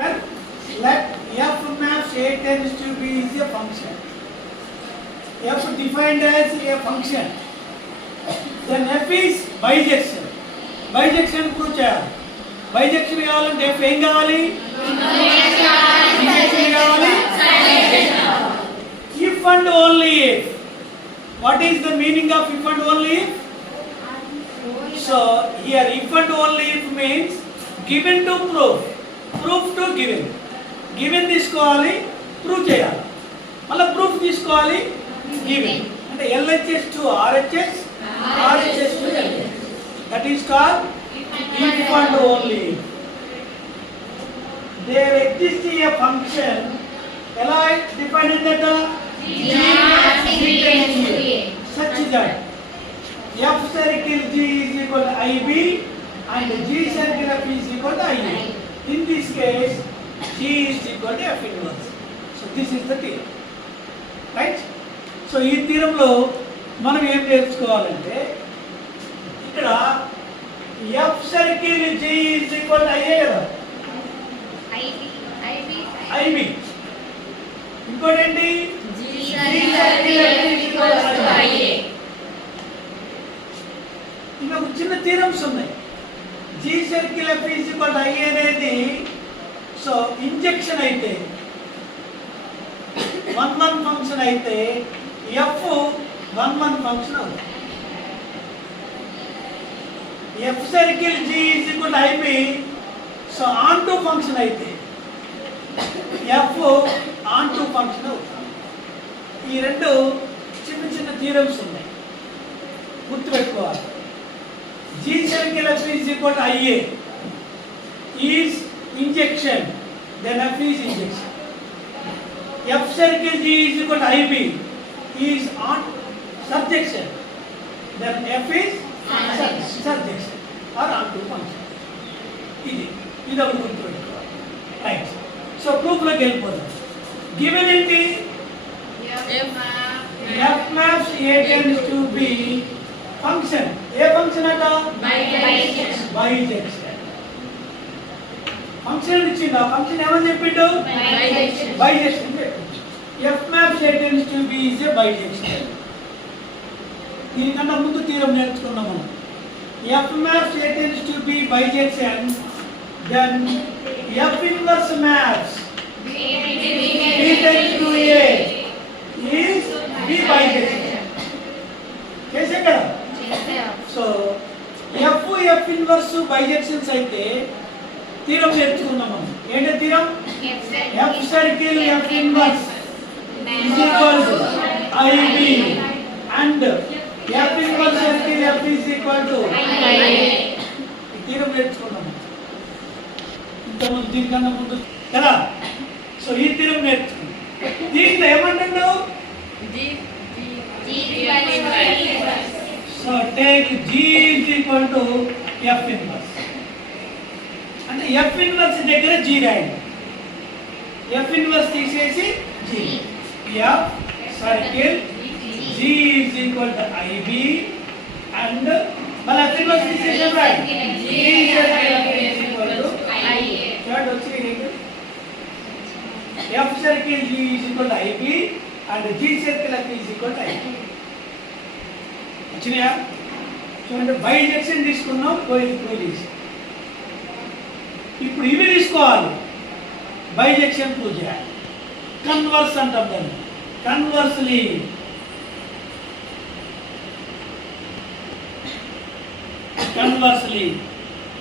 Well, let f maps A tends to B is a function. F defined as a function. Then f is bijection. Bijection prove చేయాలి. Bijection కావాలంటే f ఏం కావాలి? Bijection కావాలి. If and only if. What is the meaning of if and only if? So here if and only if means given to proof. Proof to given. Given తీసుకోవాలి, prove చేయాలి. మళ్ళీ proof తీసుకోవాలి, given. అంటే LHS to RHS, RHS to LHS. That is called if and only if. There exists a function. ఎలా డిఫైన్ అయిందట? Such that f circle G is equal to IB and G circle F is equal to IA. In this case, G is equal to F inverse. So this is the theorem, right? So ఈ theorem లో మనం ఏం నేర్చుకోవాలంటే ఇక్కడ f circle G is equal to IA కదా? IB. ఇంకోటి ఏంటి? G circle F is equal to IA. ఇంకా చిన్న థీరమ్స్ ఉన్నాయి. G circle F is equal to IA అనేది సో ఇంజెక్షన్ అయితే 1 ఫంక్షన్ అయితే F 1 ఫంక్షన్ అవుతుంది. F circle G is equal to IB so on to function అయితే F ఆన్ టు ఫంక్షన్ అవుతుంది. ఈ రెండు చిన్న చిన్న థీరమ్స్ ఉన్నాయి, గుర్తుపెట్టుకోవాలి. G circle F is equal to IA is injection, then F is injection. F circle G is equal to IB is on surjection, then F is surjection or onto function. ఇది ఒకటి గుర్తుపెట్టుకోవాలి, రైట్? సో ప్రూఫ్ లోకి వెళ్ళిపోతాం. గివెన్ ఏంటి? F maps A tends to B function. ఏ ఫంక్షన్ అట? Bisection. Function ఇచ్చిండు, ఆ ఫంక్షన్ ఏమని చెప్పిండు? బైజెక్షన్ చెప్పిండు. F maps A tends to B is a bijection. దీనికన్నా ముందు థీరం నేర్చుకున్నాం మనం. F maps A tends to B bijection, then F inverse maps B tends to A is B bijection. చేసే కదా? సో F ఇన్వర్స్ బైజెక్షన్స్ అయితే థీరం నేర్చుకున్నాం మనం. ఏంటి theorem? F circle F inverse is equal to IB and F inverse circle F is equal to IA. ఈ థీరం నేర్చుకున్నాం ఇంతకుముందు, దీనికన్నా ముందు కదా. సో ఈ థీరం నేర్చుకున్నాం. దీంట్లో ఏమంటున్నావు? So take G is equal to F inverse. అంటే F inverse దగ్గర G రాయండి. F inverse తీసేసి G. F circle G is equal to IB and మళ్ళీ F inverse తీసేసి రాయండి. G circle F is equal to IA. Third వచ్చింది F circle G is equal to IB and G circle F is equal to IA. వచ్చినాయా? చూడండి, బైజెక్షన్ తీసుకున్నాం, పోలీస్. ఇప్పుడు ఇవి తీసుకోవాలి, బైజెక్షన్ ప్రూవ్ చేయాలి. కన్వర్స్ అంటాం దాన్ని. కన్వర్స్లీ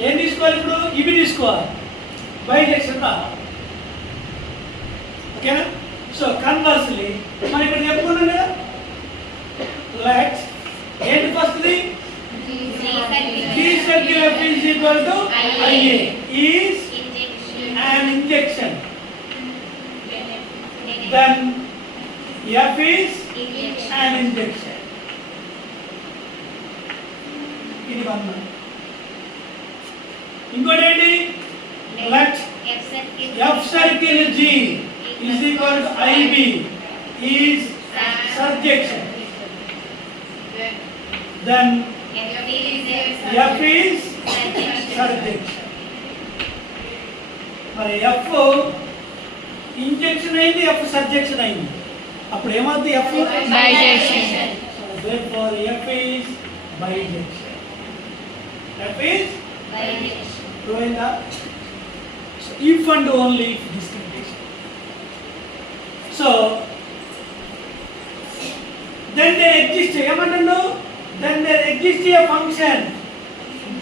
ఏం తీసుకోవాలి? ఇప్పుడు ఇవి తీసుకోవాలి, బైజెక్షన్ రావాలి. ఓకేనా? సో కన్వర్స్లీ మనం ఇక్కడ చెప్పుకున్నాం కదా. లెట్స్ ఏంటి ఫస్ట్ది? G circle F is equal to IA is an injection, then F is an injection. ఇది వన్. ఇంకోటి ఏంటి? let F circle G is equal to IB is surjection, then F is surjection. మరి ఎఫ్ ఇంజెక్షన్ అయింది, F surjection అయింది, అప్పుడు ఏమవుతుంది? F bijection. So therefore F is bijection. F is అర్థమైందా? So if and only if this condition. So then there exists ఏమంటాడు? then there exists a function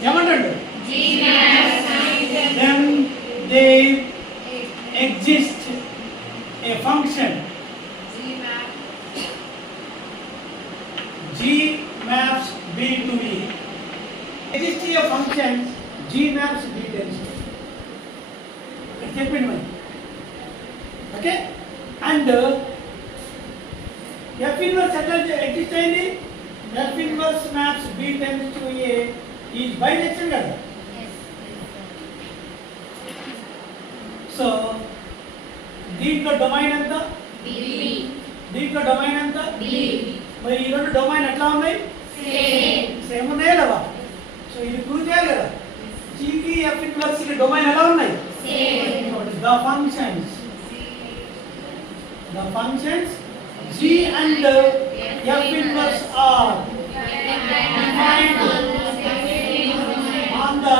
ఏమంటాడు? then there exists a function G maps B to E. Exists a function G maps B tends to. చెప్పింది మరి. Okay, and F inverse ఎట్లా ఎగ్జిస్ట్ అయింది? F inverse maps B tends to A is bijection కదా. సో దీంట్లో డొమైన్ ఎంత? దీంట్లో డొమైన్ ఎంత? మరి ఈ రెండు డొమైన్ ఎట్లా ఉన్నాయి? సేమ్ ఉన్నాయా లేదా? సో ఇది ప్రూవ్ చేయాలి కదా. జీకి ఎఫ్ ఇన్వర్స్ కి డొమైన్ ఎలా ఉన్నాయి? The functions G and F inverse are defined on the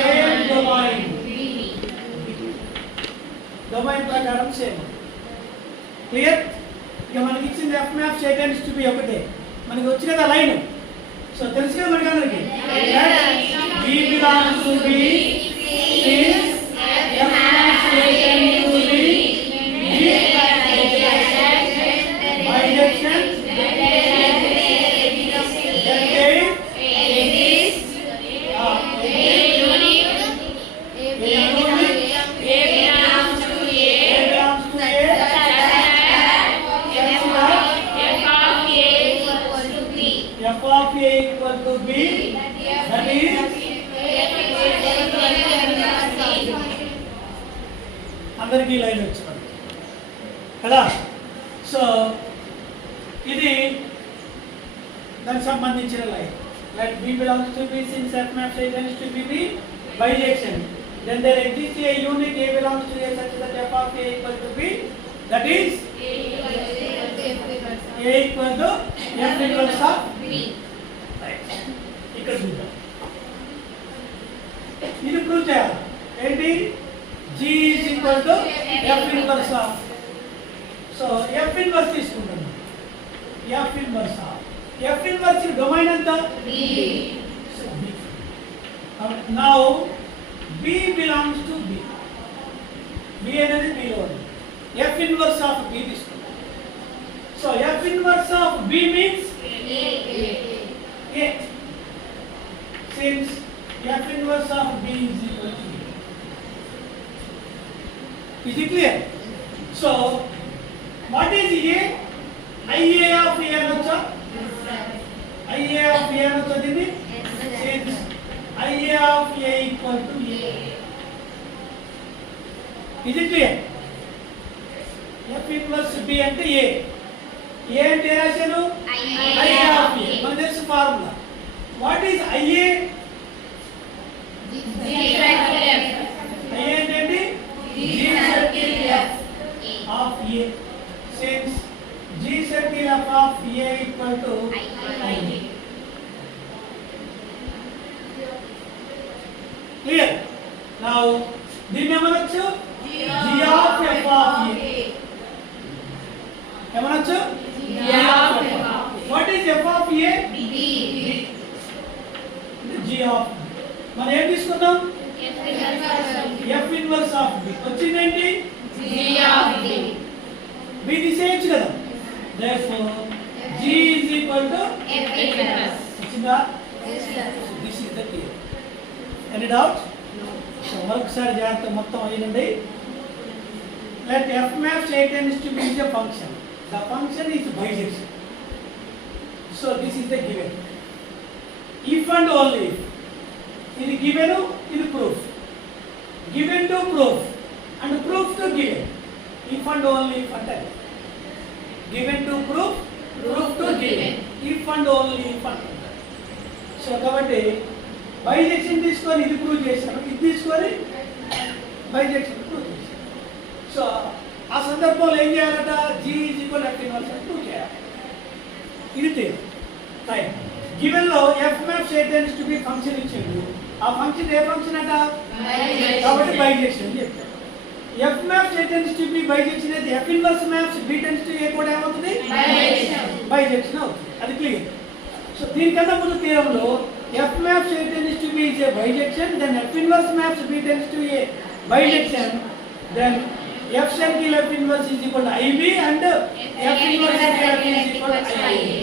same domain. Domain ప్రకారం సేమ్. క్లియర్? ఇక మనకి ఇచ్చింది F map A tends to be ఒకటే. మనకి వచ్చి కదా లైన్. సో తెలుసు కదా మనకి అందరికి B belongs to B since F maps A tends to B bijection F of A equal to B, that is అందరికీ లైన్ వచ్చింది కదా. సో ఇది దానికి సంబంధించిన line. Like B belongs to B since F maps A tends to B bijection. Then there exists a unique A belongs to A such that F of A equal to B, that is A equal to F inverse of B. ఇక్కడ చూద్దాం. ఇది ప్రూవ్ చేయాలి. ఏంటి? G is equal to F inverse of. So F inverse తీసుకుంటాను. F inverse of. F inverse domain ఎంత? B. So B. Now B belongs to B. B అనేది B లో ఉంది. F inverse of B తీసుకుంటాం. So F inverse of B means A. Since F inverse of B is equal to A. Is it clear? So what is A? IA of A అనొచ్చా? IA of A అనొచ్చా దీన్ని? Since IA of A equal to A. Is it clear? F inverse B అంటే A. A అంటే ఏ రాశాను? IA of A. మన తెలుసు formula. What is IA? IA అంటే ఏంటి? G circle F of A. Since G circle F of A equal to IA. Clear? Now దీన్ని ఏమనొచ్చు? G of F of A. ఏమనొచ్చు? G of F of A. What is F of A? G of B. మనం ఏం తీసుకుందాం? F inverse of B. వచ్చిందేంటి? G of B. B తీసేయచ్చు కదా. Therefore G is equal to F inverse. వచ్చిందా? Yes sir. So this is the clear. Any doubt? No. So మరొకసారి జాగ్రత్త మొత్తం అయ్యింది. Let F maps A tends to be a function. The function is bijection. So this is the given. If and only if. ఇది given, ఇది proof. Given to proof and proof to given. If and only if అంటే given to proof, proof to given. If and only if అంటే. సో కాబట్టి బైజెక్షన్ తీసుకొని ఇది ప్రూవ్ చేసాము, ఇది తీసుకొని బైజెక్షన్ ప్రూవ్ చేశారు. సో ఆ సందర్భంలో ఏం చేయాలట? G is equal to F inverse అని ప్రూవ్ చేయాలి. ఇది తెలియదు రైట్. గివెన్ లో F map A tends to be function ఇచ్చిండు. ఆ ఫంక్షన్ ఏ ఫంక్షన్ అట? కాబట్టి బైజెక్షన్ అని చెప్పారు. F map A tends to be bisection అయితే F inverse maps B tends to A కూడా ఏమవుతుంది? బైజెక్షన్ అవుతుంది. అది క్లియర్. సో దీనికన్నా ముందు థియరంలో F maps A tends to be is a bijection, then F inverse maps B tends to a bijection, then F circle F inverse is equal to IB and F inverse F is equal to IA.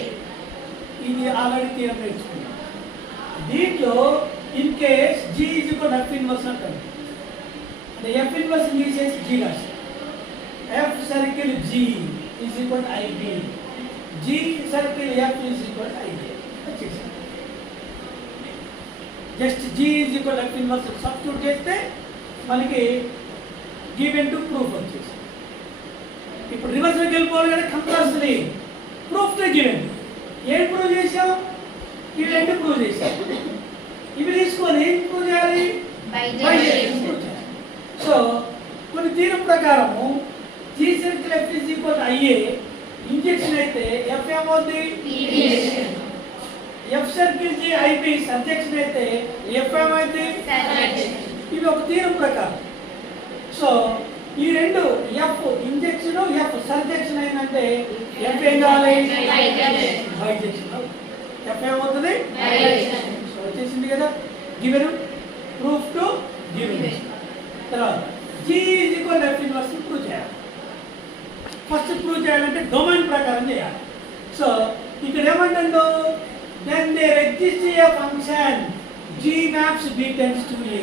ఇది already theorem నేర్చుకున్నాం. దీంట్లో in case G is equal to F inverse అంటారు. అంటే F inverse తీసేసి G రాసి F circle G is equal to IB, G circle F is equal to IB. Just G is equal to F inverse substitute చేస్తే మనకి given to proof వచ్చేసి. ఇప్పుడు రివర్స్లోకి వెళ్ళిపోవాలి కదా, కంపల్సరీ ప్రూఫ్ టు గివెన్. ఏం ప్రూవ్ చేసాం? గివెన్ టు ప్రూవ్ చేసాం. ఇవి తీసుకొని ప్రూవ్ చేయాలి, బైజెక్షన్ ప్రూవ్ చేయాలి. సో కొన్ని థియరం ప్రకారము G circle F is equal to IA injection అయితే F ఏమవుతుంది? F circle G IB సర్జెక్షన్ అయితే F ఏమైంది? ఇది ఒక థియరం ప్రకారం. సో ఈ రెండు F ఇంజెక్షన్ F సర్జెక్షన్ అయిందంటే F ఏం కావాలి? బైజెక్షన్. F ఏమవుతుంది? సో వచ్చేసింది కదా గివెన్ ప్రూఫ్ టు గివెన్. తర్వాత G is equal to F inverse prove చేయాలి. ఫస్ట్ ప్రూవ్ చేయాలంటే డొమైన్ ప్రకారం చేయాలి. సో ఇక్కడ ఏమంటుందో then there exists a function G maps B tends to A.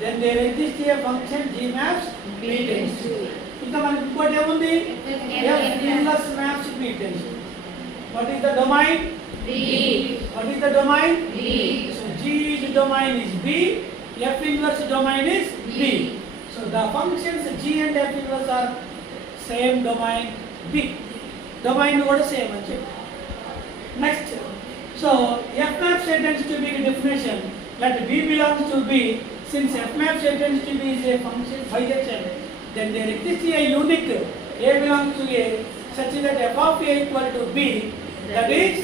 Then there exists a function G maps B tends to A. ఇంకా మనకి ఇంకోటి ఏముంది? F inverse maps B tends to A. What is the domain? B. What is the domain? B. So G is domain is B, F inverse domain is B. So the functions G and F inverse are same domain B. Domain కూడా సేమ్ అని చెప్పి. Next so F maps A tends to be the definition, let B belongs to B. Since F maps A tends to be is a function bijection, then there exists a unique A belongs to A such that F of A equal to B, that is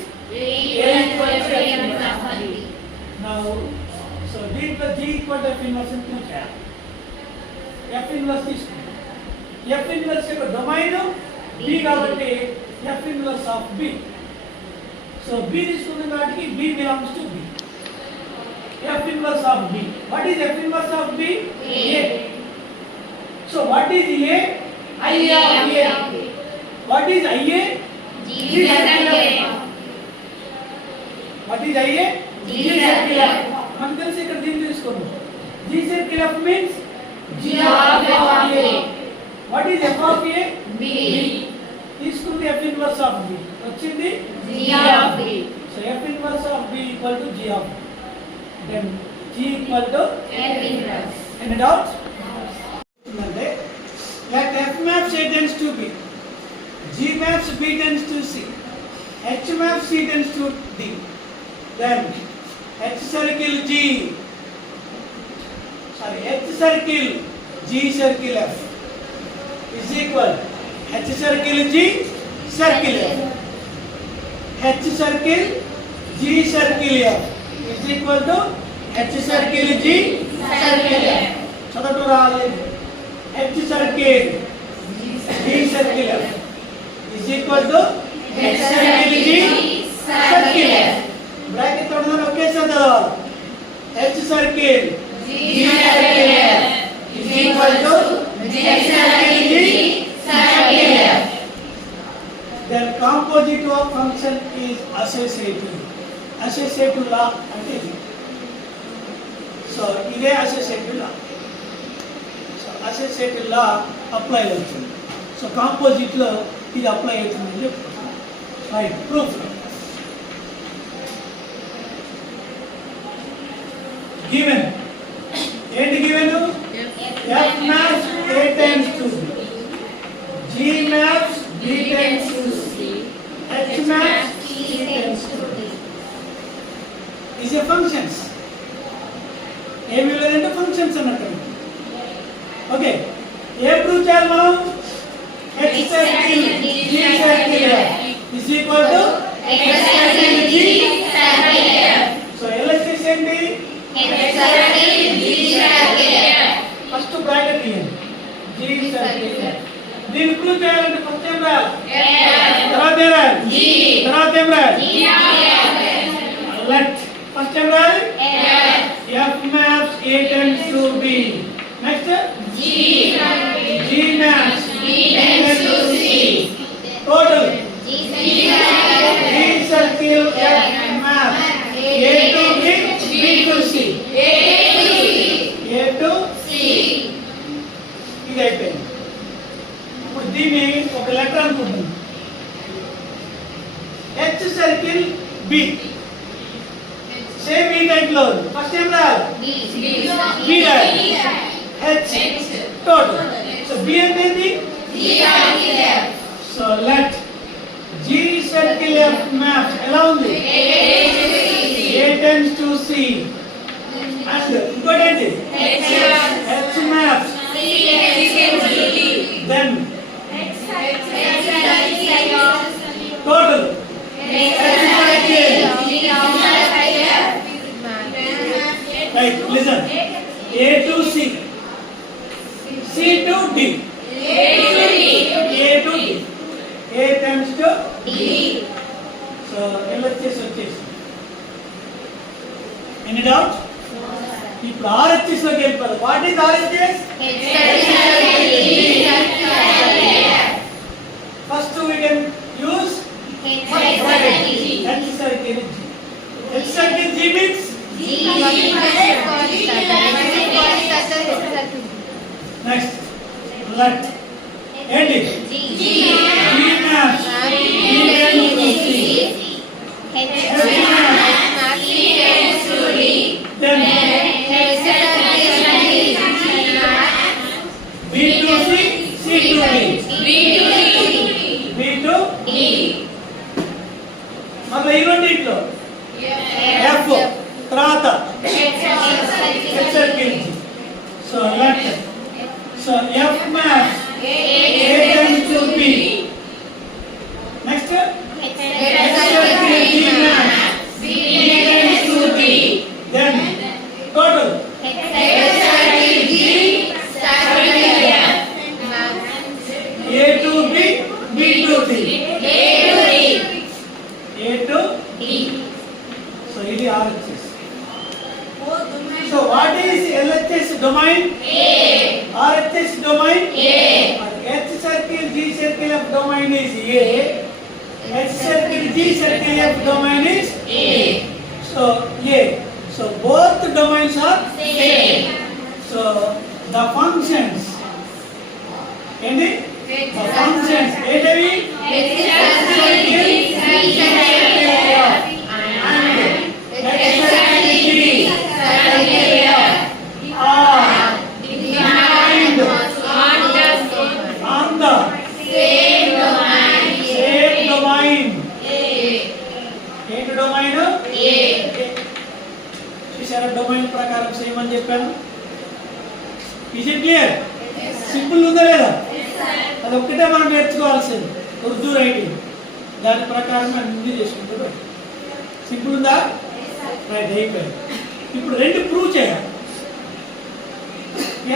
A equal to F inverse B. Now so D plus G equal to F inverse అని ప్రూవ్ చేయాలి. F inverse తీసుకుంటాం. F inverse యొక్క domain B కాబట్టి F inverse of B. So B తీసుకున్న వాటికి B belongs to B. F inverse of B. What is F inverse of B? A. So what is A? IA of A. What is IA? G circle F. What is IA? G circle F. మనం తెలిసి ఇక్కడ దీన్ని తీసుకున్నాం. G circle F means G of A. What is F of A? B. తీసుకుంటే F inverse of B వచ్చింది G of B. So F inverse of B equal to G of B. Then G equal to F inverse. Any doubts? అంటే let F maps A tends to B, G maps B tends to C, H maps C tends to D, then H circle G circle F is equal H circle G circle F. H circle G circle F is equal to H circle G circle F. చదవటం రాలేదు. H circle G circle F is equal to H circle G circle F. Bracket తోడదాం ఒకేసారి చదవాలి. H circle G circle F is equal to H circle G circle F. Then composite of function is associative. Associative law అంటే ఇది. సో ఇదే associative law. So associative law apply అవుతుంది. So composite లో ఇది అప్లై అవుతుందని చెప్తున్నాం. Right proof. గివెన్ ఏంటి given? F maps A tends to B, G maps B tends to C, H maps C tends to D. These are functions. ఏమి లేదంటే ఫంక్షన్స్ అన్నట్టు. ఓకే, ఏ ప్రూవ్ చేయాలి మనం? H circle G circle is equal to H circle G circle F. So LHS ఏంటి? H circle G circle F. First bracket తీయండి, G circle F. దీన్ని ప్రూవ్ చేయాలంటే ఫస్ట్ ఏం రాయాలి? తర్వాత ఏం రాయాలి? G. తర్వాత ఏం రాయాలి? Let. ఫస్ట్ ఏం రాయాలి? F maps A tends to B. Next G maps B tends to C. Total G circle F maps A to B, B to C. A to C. ఇది అయిపోయింది. ఇప్పుడు దీన్ని ఒక లెటర్ అనుకుంటున్నాం. H circle B. సేమ్ ఈ టైప్ లో ఫస్ట్ ఏం రాయాలి? B రాయాలి. H total. So B ఏంటి? So let G circle F maps ఎలా ఉంది? A tends to C. And ఇంకోటి ఏంటి? H maps then total right, listen, A to C, C to D, A to D, A tends to D. So LHS వచ్చేసి any doubt? ఇప్పుడు RHS లోకి వెళ్ళిపోదు. What is RHS? First we can use H circle G. H circle G means next let ఏంటి? G maps B tends to C. H maps C tends to D. Then B to C, C to D, B to D. మళ్ళీ ఈ రెండిట్లో F తర్వాత H circle G. So let so F maps A tends to B. Next H circle G maps B tends to D. Then total H circle G circle F A to B, B to D, A to D. So ఇది RHS. So what is LHS domain? A. RHS domain? A. H circle G circle F domain is A. H circle G circle F domain is A. So A. So both domains are same. So the functions ఏంటి? The functions ఏంటివి? H circle G circle F and H circle G circle F are defined on the same domain. ఏంటి డొమైన్? చూసారా, డొమైన్ ప్రకారం సేమ్ అని చెప్పాను. Is it clear? Simple ఉందా లేదా? అది ఒక్కటే మనం నేర్చుకోవాల్సింది, ఉర్దూ రైటింగ్. దాని ప్రకారం అన్ని చేసుకుంటూ సింపుల్ ఉందా? రైట్, అయిపోయింది. ఇప్పుడు రెండు ప్రూవ్ చేయాలి.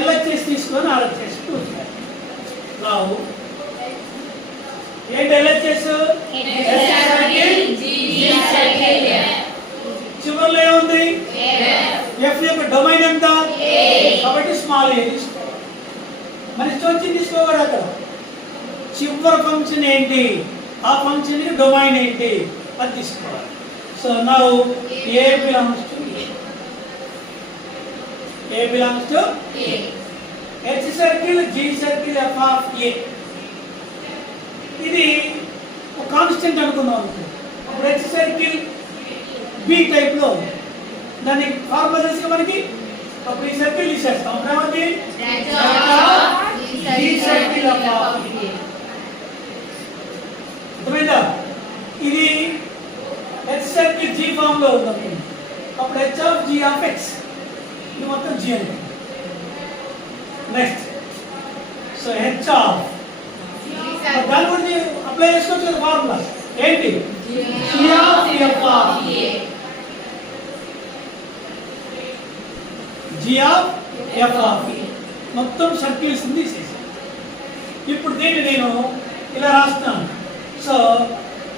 LHS తీసుకొని RHS ప్రూవ్ చేయాలి. రావు ఏంటి LHS? చివరిలో ఏముంది? F యొక్క డొమైన్ ఎంత? కాబట్టి స్మాల్ ఏ తీసుకో. మన ఇష్టం వచ్చి తీసుకోకూడదు. అక్కడ చివరి ఫంక్షన్ ఏంటి, ఆ ఫంక్షన్ డొమైన్ ఏంటి అది తీసుకోవాలి. So now A belongs to A belongs to H circle G circle F of A. ఇది ఒక కాన్స్టెంట్ అనుకున్నాం అనుకో. అప్పుడు H circle B టైప్ లో దాన్ని ఫార్ములా చేసి మనకి అప్పుడు ఈ సర్కిల్ తీసేస్తాం. ఏమవుతుంది? G circle F of A. అర్థమైందా? ఇది H circle G ఫామ్ లో ఉంది. అప్పుడు H of G of X ఇది మొత్తం G అంటే. నెక్స్ట్ సో హెచ్ ఆఫ్ దాని గురించి అప్లై చేసుకోవచ్చు కదా ఫార్ములా ఏంటి G of F of G of F of మొత్తం సర్కిల్స్ తీసేసి ఇప్పుడు దీన్ని నేను ఇలా రాస్తున్నాను so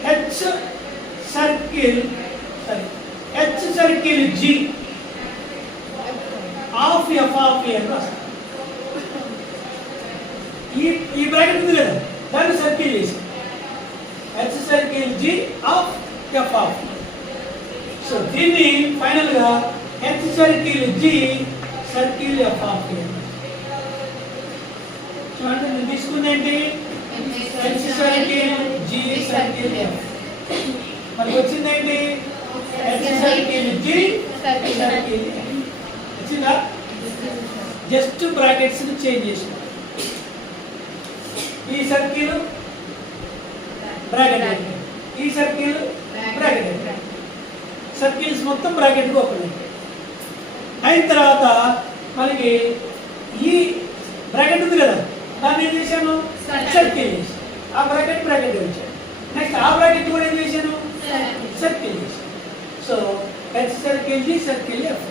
H circle H circle G of F of అని రాస్తాను ఈ బ్రాకెట్ ఉంది కదా దాన్ని సర్కిల్ చేసి H circle G of F of so దీన్ని ఫైనల్ గా H circle G circle F of చూడండి నేను తీసుకుంది ఏంటి H circle G circle F మరి వచ్చింది ఏంటి H circle G circle F వచ్చిందా జస్ట్ బ్రాకెట్స్ ని చేంజ్ చేసిన ఈ సర్కిల్ బ్రాకెట్ ఈ సర్కిల్ బ్రాకెట్ సర్కిల్స్ మొత్తం బ్రాకెట్ కు ఓపెన్ అయిన తర్వాత మనకి ఈ బ్రాకెట్ ఉంది కదా దాన్ని ఏం చేశాను సర్కిల్ చేసి ఆ బ్రాకెట్ ఉంచాను నెక్స్ట్ ఆ బ్రాకెట్ కూడా ఏం చేశాను సర్కిల్ చేశాను so H circle G circle F